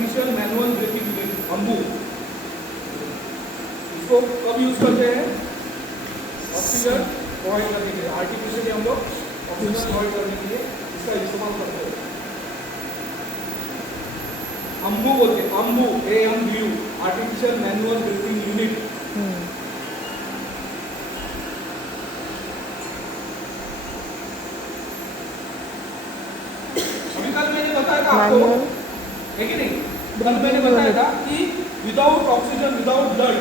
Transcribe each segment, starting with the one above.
Artificial manual breathing unit Ambu. इसको कब use करते हैं? ऑक्सीजन प्रोवाइड करने के लिए, आर्टिफिशियली हम लोग ऑक्सीजन प्रोवाइड करने के लिए इसका इस्तेमाल करते हैं। अम्बू बोलते हैं, Ambu AMBU artificial manual breathing unit. अभी कल मैंने बताया था आपको, है कि नहीं? कल मैंने बताया था कि विदाउट ऑक्सीजन विदाउट ब्लड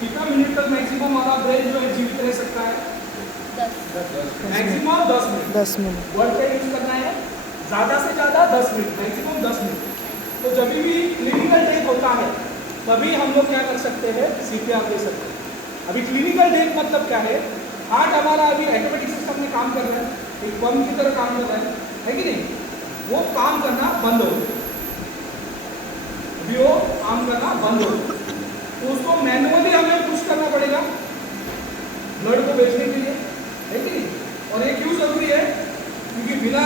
कितना मिनट तक मैक्सिमम हमारा ब्रेन जो है जीवित रह सकता है? 10 मैक्सिमम 10 मिनट। 10 मिनट वर्ड का यूज करना है, ज़्यादा से ज़्यादा 10 मिनट, मैक्सिमम 10 मिनट। तो जब भी क्लिनिकल डेथ होता है तभी हम लोग क्या कर सकते हैं? CPR दे सकते हैं। अभी क्लिनिकल डेथ मतलब क्या है? हार्ट हमारा अभी ऑटोमेटिक सिस्टम में काम कर रहा है, एक पंप की तरह काम कर रहा है कि नहीं? वो काम करना बंद हो गया, अभी वो काम करना बंद हो गया, तो उसको मैनुअली हमें पुश करना पड़ेगा ब्लड को भेजने के लिए, है कि नहीं? और ये क्यों जरूरी है? क्योंकि बिना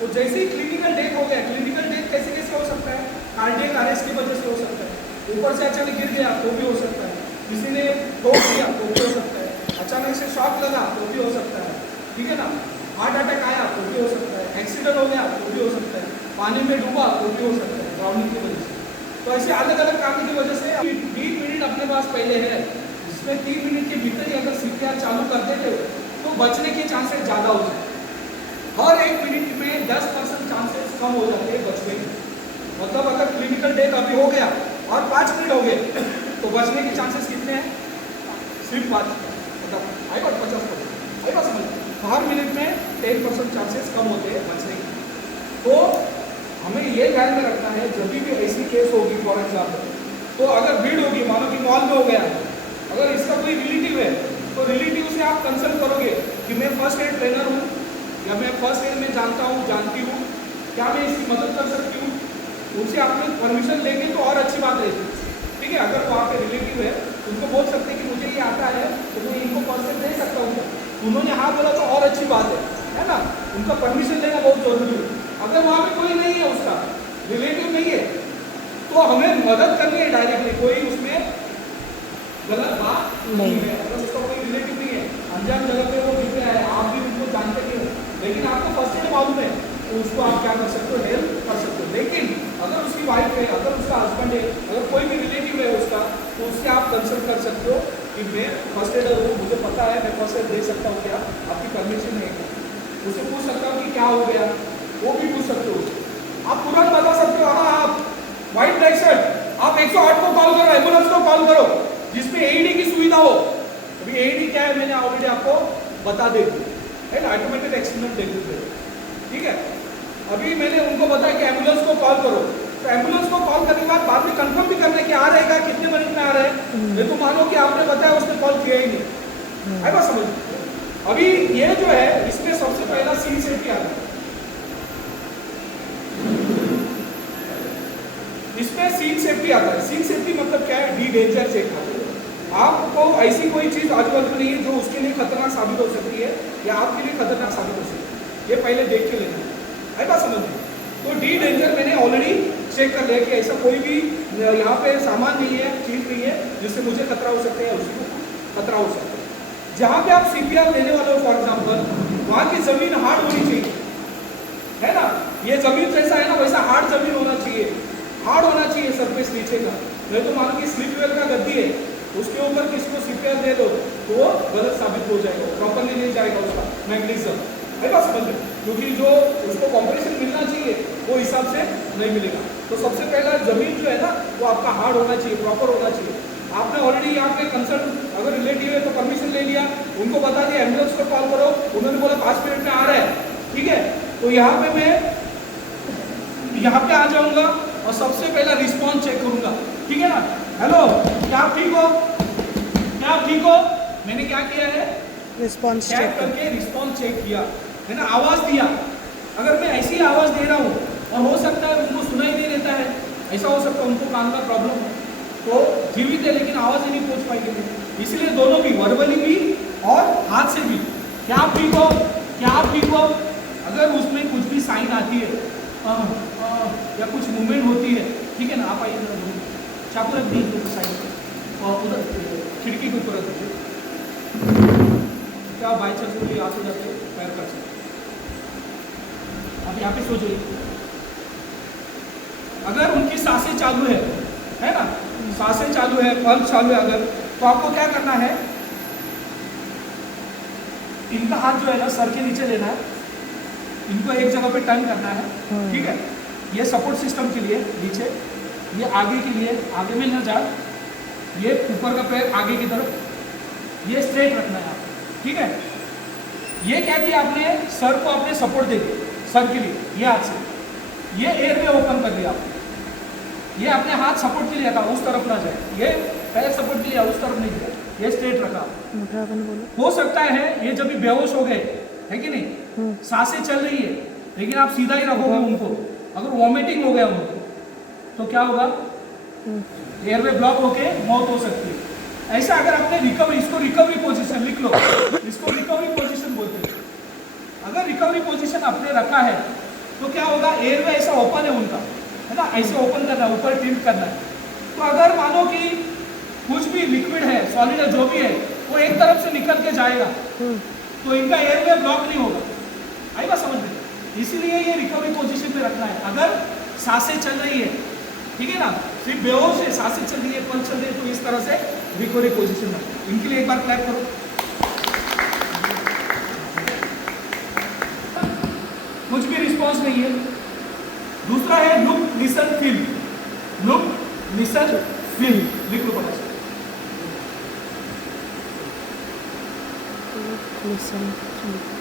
तो जैसे ही क्लिनिकल डेथ हो गया, क्लिनिकल डेथ कैसे कैसे हो सकता है? कार्डियक अरेस्ट की वजह से हो सकता है, ऊपर से अचानक गिर गया तो भी हो सकता है, किसी ने ठोक दिया तो भी हो सकता है, अचानक से शॉक लगा तो भी हो सकता है, ठीक है ना? हार्ट अटैक आया तो भी हो सकता है, एक्सीडेंट हो गया तो भी हो सकता है, पानी में डूबा तो भी हो सकता है ड्राउनिंग की वजह से। तो ऐसे अलग अलग कारण की वजह से 20 मिनट अपने पास पहले है, जिसमें 3 मिनट के भीतर ही अगर CPR चालू कर देते तो बचने के चांसेस ज़्यादा हो जाए। हर 1 मिनट में 10% चांसेस कम हो जाते हैं बचने के। मतलब अगर क्लिनिकल डेथ अभी हो गया और 5 मिनट हो गए तो बचने के चांसेस कितने हैं? सिर्फ 5, मतलब आई बात 50%, आई बात समझ। हर मिनट में 10% चांसेस कम होते हैं बचने के। तो हमें ये ध्यान में रखना है जब भी ऐसी केस होगी, फॉर एग्जाम्पल, तो अगर भीड़ होगी, मानो कि मॉल में हो गया, अगर इसका कोई रिलेटिव है तो रिलेटिव से आप कंसल्ट करोगे कि मैं फर्स्ट एड ट्रेनर हूँ या मैं फर्स्ट एड में जानता हूँ, जानती हूँ, क्या मैं इसकी मदद कर सकती हूँ? उनसे आपने परमिशन लेंगे तो और अच्छी बात रहेगी, ठीक है? अगर वहाँ पे रिलेटिव है उनको बोल सकते कि मुझे ये आता है तो मैं इनको परमिशन दे सकता हूँ, उन्होंने हाँ बोला तो और अच्छी बात है ना? उनका परमिशन लेना बहुत जरूरी है। अगर वहाँ पे कोई नहीं है, उसका रिलेटिव नहीं है, तो हमें मदद करनी है डायरेक्टली, कोई उसमें गलत बात नहीं है। अगर उसका कोई रिलेटिव नहीं है, अनजान जगह पे वो गिर गया है, आप भी उनको जानते नहीं हो, लेकिन आपको फर्स्ट एड मालूम है, तो उसको आप क्या कर सकते हो? हेल्प कर सकते हो। लेकिन अगर उसकी वाइफ है, अगर उसका हस्बैंड है, अगर कोई भी रिलेटिव है उसका, तो उससे आप कंसल्ट कर सकते हो कि मैं फर्स्ट एडर हूँ, मुझे पता है मैं फर्स्ट एड दे सकता हूँ, क्या आपकी परमिशन है? उससे पूछ सकता हूँ कि क्या हो गया, वो भी पूछ सकते हो। आप तुरंत बता सकते हो, हाँ आप व्हाइट ब्लड सेल, आप 108 को कॉल करो, एम्बुलेंस को कॉल करो, जिसमें AED की सुविधा हो। अभी AED क्या है मैंने ऑलरेडी आपको बता दे दी है ना, ऑटोमेटेड एक्सीडेंट डेफिब्रिलेटर, ठीक है? अभी मैंने उनको बताया कि एम्बुलेंस को कॉल करो, तो एम्बुलेंस को कॉल करने के बाद में कंफर्म भी करना है कि आ रहेगा, कितने मिनट में आ रहा है। नहीं तो मानो कि आपने बताया उसने कॉल किया ही नहीं, है बात समझ? अभी ये जो है इसमें सबसे पहला सीन सेफ्टी आता है। इसमें सीन सेफ्टी आता है। सीन सेफ्टी मतलब क्या है? डी डेंजर चेक आता है। आपको ऐसी कोई चीज आजू बाजू नहीं है जो उसके लिए खतरनाक साबित हो सकती है या आपके लिए खतरनाक साबित हो सकती है, ये पहले देख के लेना है बात समझ में? तो डी डेंजर मैंने ऑलरेडी चेक कर लिया कि ऐसा कोई भी यहाँ पे सामान नहीं है, चीज नहीं है जिससे मुझे खतरा हो सकता है, उसको खतरा हो सकता है। जहाँ पे आप CPR देने वाले हो फॉर एग्जाम्पल, वहाँ की जमीन हार्ड होनी चाहिए, है ना? ये जमीन जैसा है ना वैसा हार्ड जमीन होना चाहिए, हार्ड होना चाहिए सरफेस नीचे का। नहीं तो मानो कि स्लिप वेल का गद्दी है, उसके ऊपर किसी को CPR दे दो तो वो गलत साबित हो जाएगा, प्रॉपरली नहीं जाएगा उसका मैकेनिज्म, है बात समझ में? क्योंकि जो उसको कॉम्प्रेशन मिलना चाहिए वो हिसाब से नहीं मिलेगा। तो सबसे पहला जमीन जो है ना वो आपका हार्ड होना चाहिए, प्रॉपर होना चाहिए। आपने ऑलरेडी यहाँ पे कंसर्न अगर रिलेटिव है तो परमिशन ले लिया, उनको बता दिया एम्बुलेंस को कॉल करो, उन्होंने बोला 5 मिनट में आ रहा है, ठीक है? तो यहाँ पे मैं यहाँ पे आ जाऊंगा और सबसे पहला रिस्पॉन्स चेक करूंगा, ठीक है ना? हेलो, क्या आप ठीक हो? क्या आप ठीक हो? मैंने क्या किया है? रिस्पॉन्स चेक करके रिस्पॉन्स चेक किया, है ना? आवाज दिया। अगर मैं ऐसी आवाज दे रहा हूँ और हो सकता है उनको सुनाई नहीं देता है, ऐसा हो सकता है उनको कान का प्रॉब्लम हो, तो जीवित है लेकिन आवाज ही नहीं पहुंच पाएगी। इसलिए दोनों भी, वर्बली भी और हाथ से भी, क्या आप ठीक हो? क्या आप ठीक हो? अगर उसमें कुछ भी साइन आती है या कुछ मूवमेंट होती है ठीक है ना, आप आइए जरा रूम में। चाकू रख दीजिए साइड में और उधर खिड़की के ऊपर रख दीजिए। क्या बाई चांस बोलिए हाथ हो जाते पैर कर सकते, अब यहाँ पे सो जाइए। अगर उनकी सांसें चालू है ना, सांसें चालू है, पल्स चालू है अगर, तो आपको क्या करना है, इनका हाथ जो है ना सर के नीचे लेना है, इनको एक जगह पे टर्न करना है, ठीक है। ये सपोर्ट सिस्टम के लिए नीचे, ये आगे के लिए आगे में न जाए, ये ऊपर का पैर आगे की तरफ, ये स्ट्रेट रखना है आपको, ठीक है। ये क्या किया आपने, सर को आपने सपोर्ट दे दिया सर के लिए, ये हाथ से, ये एयर में ओपन कर दिया आपने, ये आपने हाथ सपोर्ट के लिए था उस तरफ ना जाए, ये पैर सपोर्ट के लिए उस तरफ नहीं गया, ये स्ट्रेट रखा। हो सकता है ये जब भी बेहोश हो गए है कि नहीं, सांसें चल रही है लेकिन आप सीधा ही रखोगे उनको, अगर वॉमिटिंग हो गया उनको तो क्या होगा, एयरवे ब्लॉक होके मौत हो सकती है। ऐसा अगर आपने रिकवरी, इसको रिकवरी पोजीशन लिख लो, इसको रिकवरी पोजीशन बोलते हैं। अगर रिकवरी पोजीशन आपने रखा है तो क्या होगा, एयरवे ऐसा ओपन है उनका, है ना, ऐसे ओपन करना है, ऊपर टिल्ट करना है। तो अगर मानो कि कुछ भी लिक्विड है, सॉलिड है, जो भी है, वो एक तरफ से निकल के जाएगा तो इनका एयरवे ब्लॉक नहीं होगा। आई बात समझ में? इसीलिए ये रिकवरी पोजीशन में रखना है। अगर सांसें चल रही है, ठीक है ना, सिर्फ बेहोश है, सांसें चल रही है, पल्स चल रही है, तो इस तरह से रिकवरी पोजीशन में रखना है। इनके लिए एक बार क्लैप करो। कुछ भी रिस्पॉन्स नहीं है। दूसरा है look, listen, feel. Look, listen, feel, लिख लो पता। Listen to